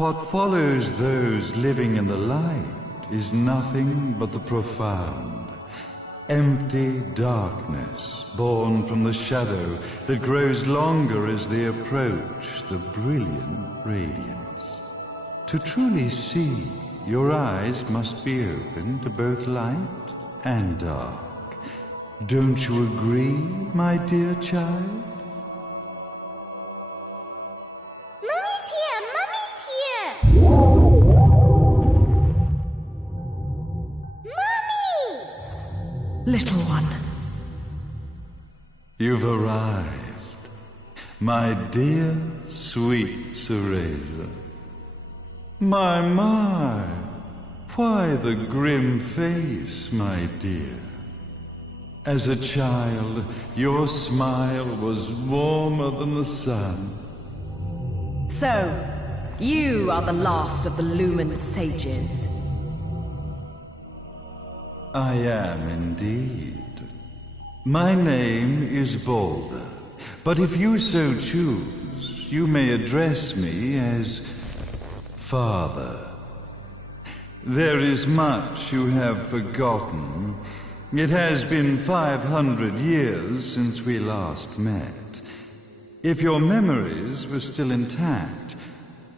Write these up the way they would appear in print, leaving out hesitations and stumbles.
What follows those living in the light is nothing but the profound, empty darkness born from the shadow that grows longer as they approach the brilliant radiance. To truly see, your eyes must be open to both light and dark. Don't you agree, my dear child? Little one. You've arrived, my dear, sweet Cereza. My, why the grim face, my dear? As a child, your smile was warmer than the sun. So, you are the last of the Lumen sages. I am indeed. My name is Balder, but if you so choose, you may address me as Father. There is much you have forgotten. It has been 500 years since we last met. If your memories were still intact,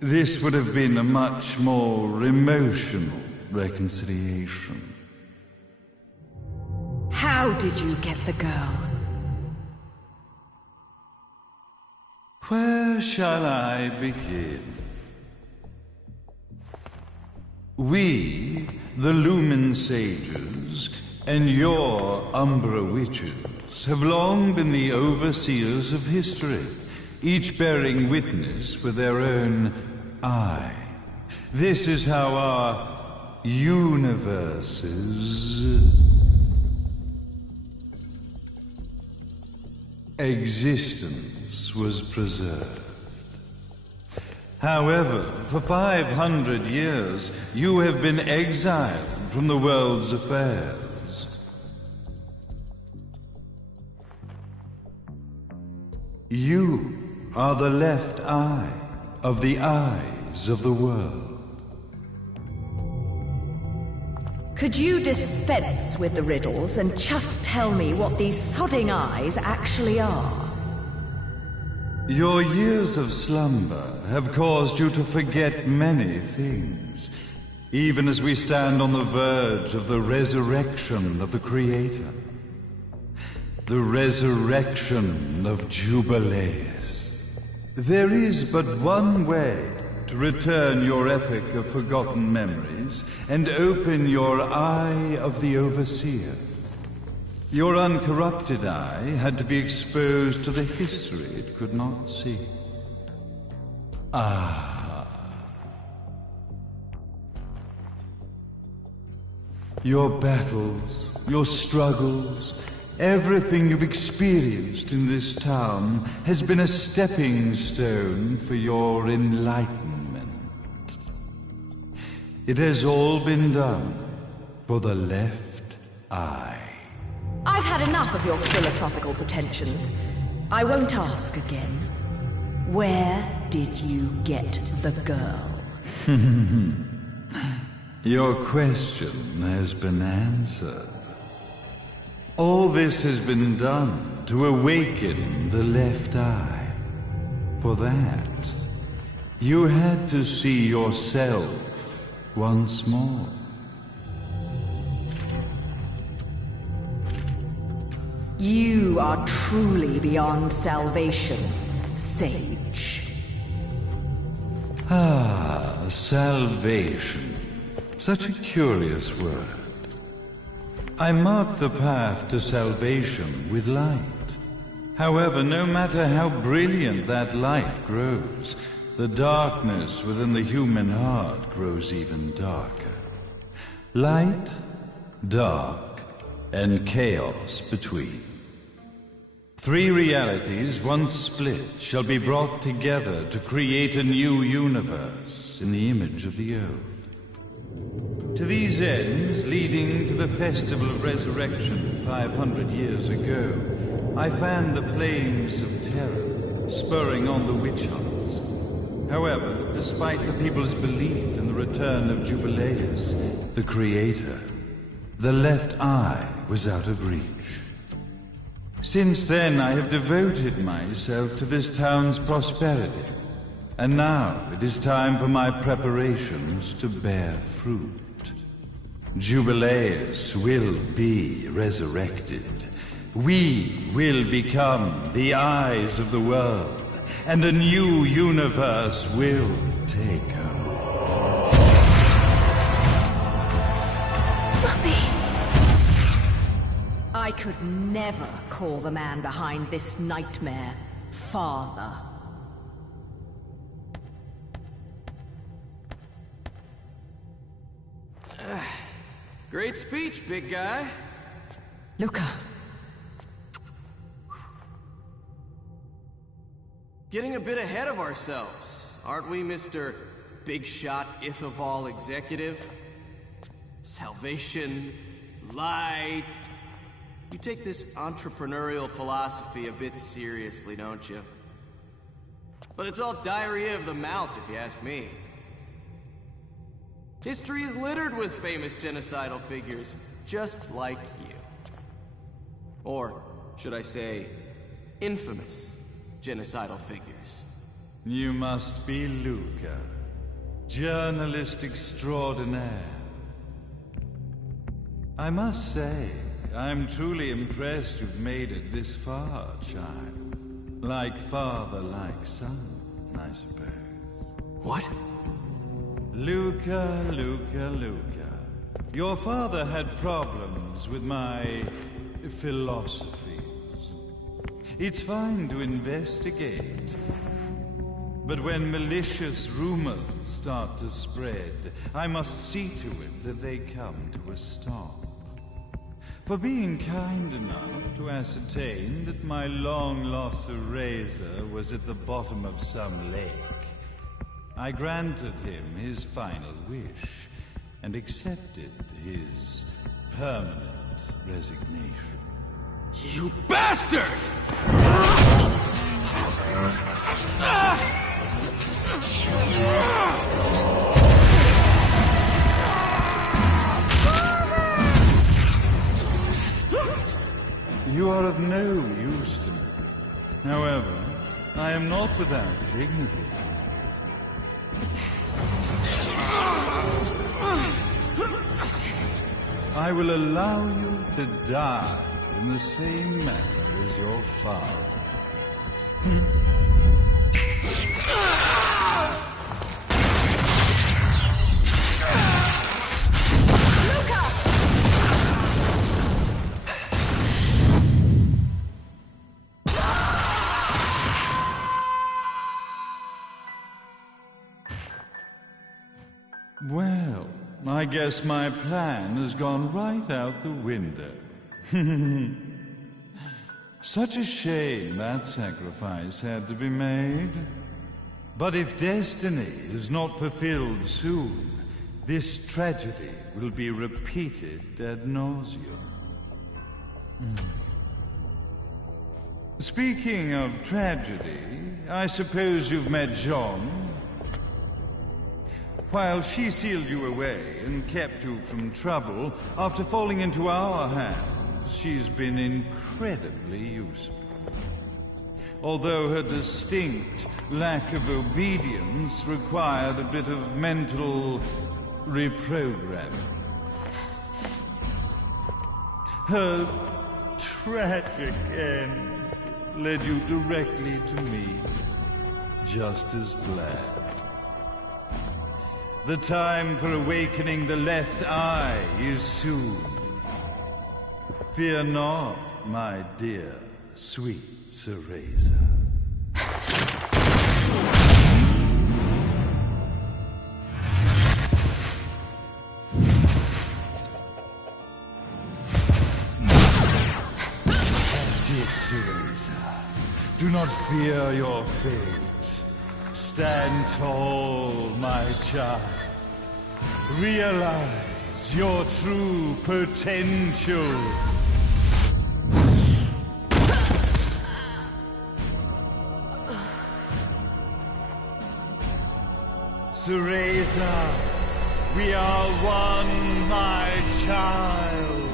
this would have been a much more emotional reconciliation. How did you get the girl? Where shall I begin? We, the Lumen Sages, and your Umbra Witches, have long been the overseers of history, each bearing witness with their own eye. This is how our universes existence was preserved. However, for 500 years, you have been exiled from the world's affairs. You are the left eye of the eyes of the world. Could you dispense with the riddles and just tell me what these sodding eyes actually are? Your years of slumber have caused you to forget many things, even as we stand on the verge of the resurrection of the Creator. The resurrection of Jubileus. There is but one way to return your epic of forgotten memories and open your eye of the Overseer. Your uncorrupted eye had to be exposed to the history it could not see. Your battles, your struggles, everything you've experienced in this town has been a stepping stone for your enlightenment. It has all been done for the left eye. I've had enough of your philosophical pretensions. I won't ask again. Where did you get the girl? Your question has been answered. All this has been done to awaken the left eye. For that, you had to see yourself once more. You are truly beyond salvation, sage. Salvation. Such a curious word. I mark the path to salvation with light. However, no matter how brilliant that light grows, the darkness within the human heart grows even darker. Light, dark, and chaos between. Three realities, once split, shall be brought together to create a new universe in the image of the old. To these ends, leading to the Festival of Resurrection 500 years ago, I fanned the flames of terror, spurring on the witch hunts. However, despite the people's belief in the return of Jubileus, the creator, the left eye was out of reach. Since then, I have devoted myself to this town's prosperity, and now it is time for my preparations to bear fruit. Jubileus will be resurrected. We will become the eyes of the world, and a new universe will take hold. Mummy! I could never call the man behind this nightmare father. Great speech, big guy. Luca. Getting a bit ahead of ourselves, aren't we, Mr. Big Shot Ithoval Executive? Salvation, light. You take this entrepreneurial philosophy a bit seriously, don't you? But it's all diarrhea of the mouth, if you ask me. History is littered with famous genocidal figures, just like you. Or, should I say, infamous genocidal figures. You must be Luca, journalist extraordinaire. I must say, I'm truly impressed you've made it this far, child. Like father, like son, I suppose. What? Luca. Your father had problems with my philosophies. It's fine to investigate, but when malicious rumors start to spread, I must see to it that they come to a stop. For being kind enough to ascertain that my long-lost eraser was at the bottom of some lake, I granted him his final wish and accepted his permanent resignation. You bastard! You are of no use to me. However, I am not without dignity. I will allow you to die in the same manner as your father. Well, I guess my plan has gone right out the window. Such a shame that sacrifice had to be made. But if destiny is not fulfilled soon, this tragedy will be repeated ad nauseum. Speaking of tragedy, I suppose you've met Jean. While she sealed you away and kept you from trouble, after falling into our hands, she's been incredibly useful. Although her distinct lack of obedience required a bit of mental reprogramming. Her tragic end led you directly to me, just as planned. The time for awakening the left eye is soon. Fear not, my dear, sweet Cereza. That's it, Cereza. Do not fear your fate. Stand tall, my child. Realize your true potential. Cereza, we are one, my child.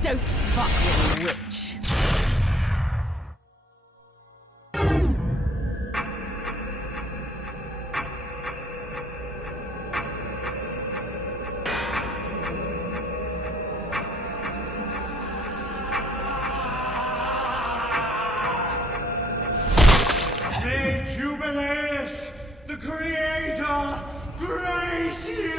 Don't fuck with a witch. May Jubileus, the Creator, grace you!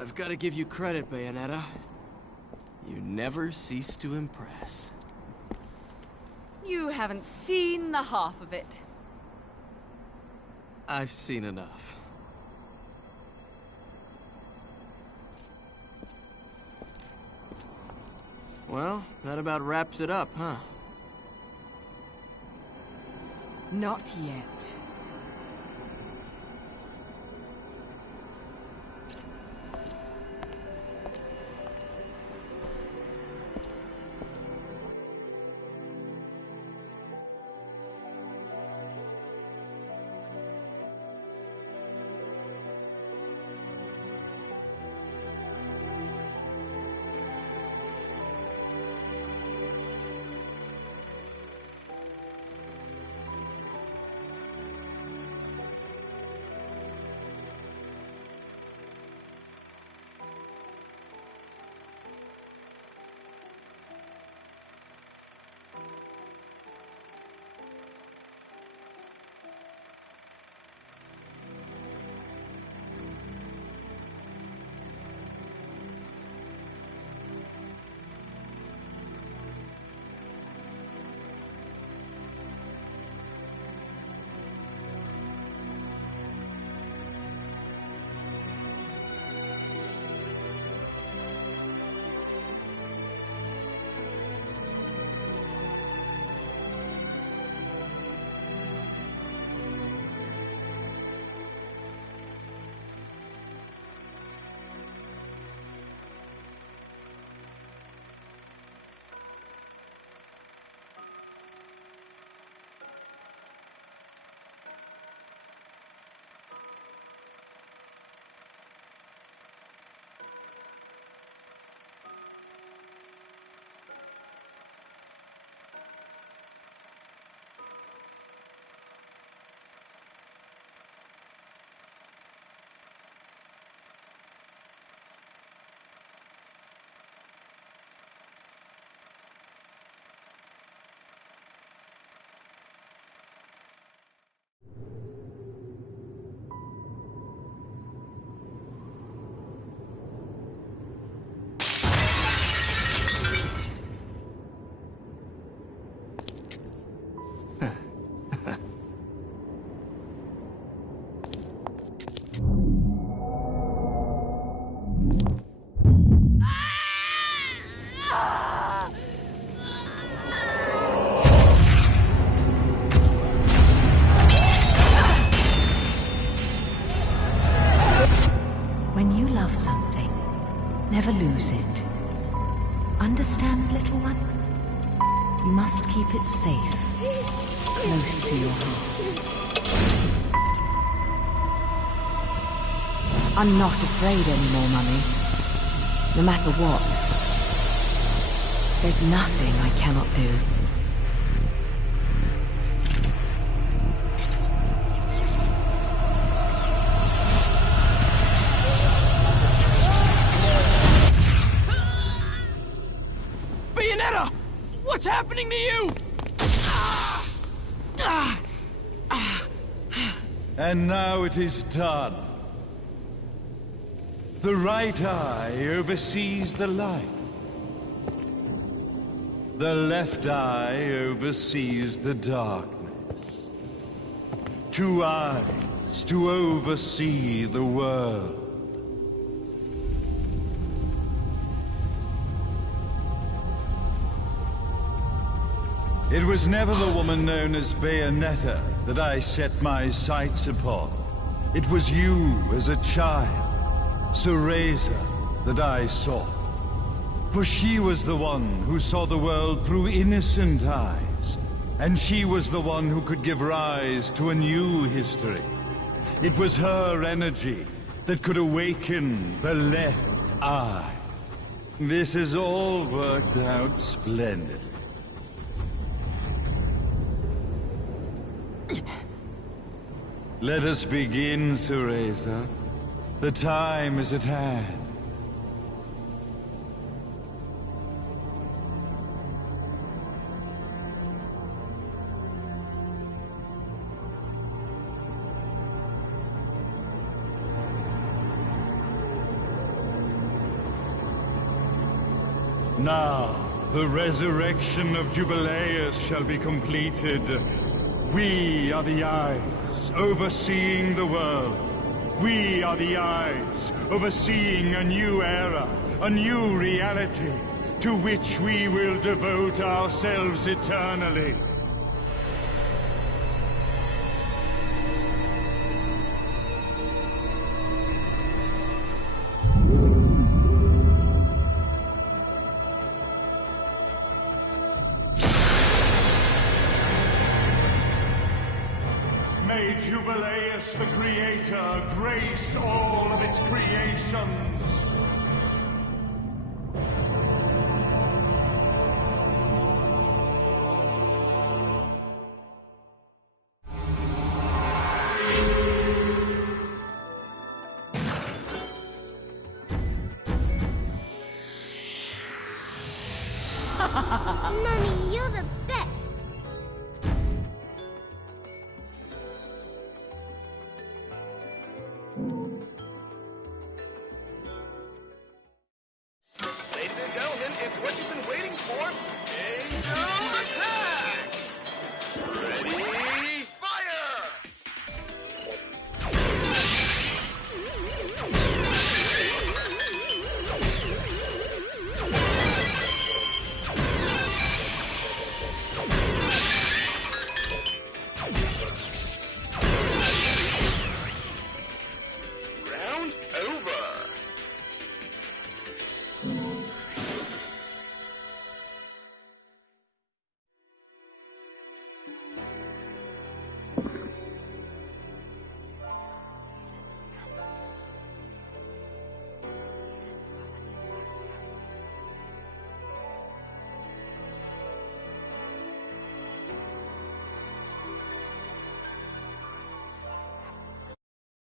I've got to give you credit, Bayonetta. You never cease to impress. You haven't seen the half of it. I've seen enough. Well, that about wraps it up, huh? Not yet. Never lose it. Understand, little one? You must keep it safe, close to your heart. I'm not afraid anymore, Mummy. No matter what. There's nothing I cannot do. Bayonetta! What's happening to you? And now it is done. The right eye oversees the light. The left eye oversees the darkness. 2 eyes to oversee the world. It was never the woman known as Bayonetta that I set my sights upon. It was you as a child, Cereza, that I sought. For she was the one who saw the world through innocent eyes, and she was the one who could give rise to a new history. It was her energy that could awaken the left eye. This has all worked out splendidly. Let us begin, Cereza. The time is at hand. Now, the resurrection of Jubileus shall be completed. We are the eyes, overseeing the world. We are the eyes, overseeing a new era, a new reality, to which we will devote ourselves eternally. May Jubileus the Creator grace all of its creations. Ha ha ha! Mummy, you're the best.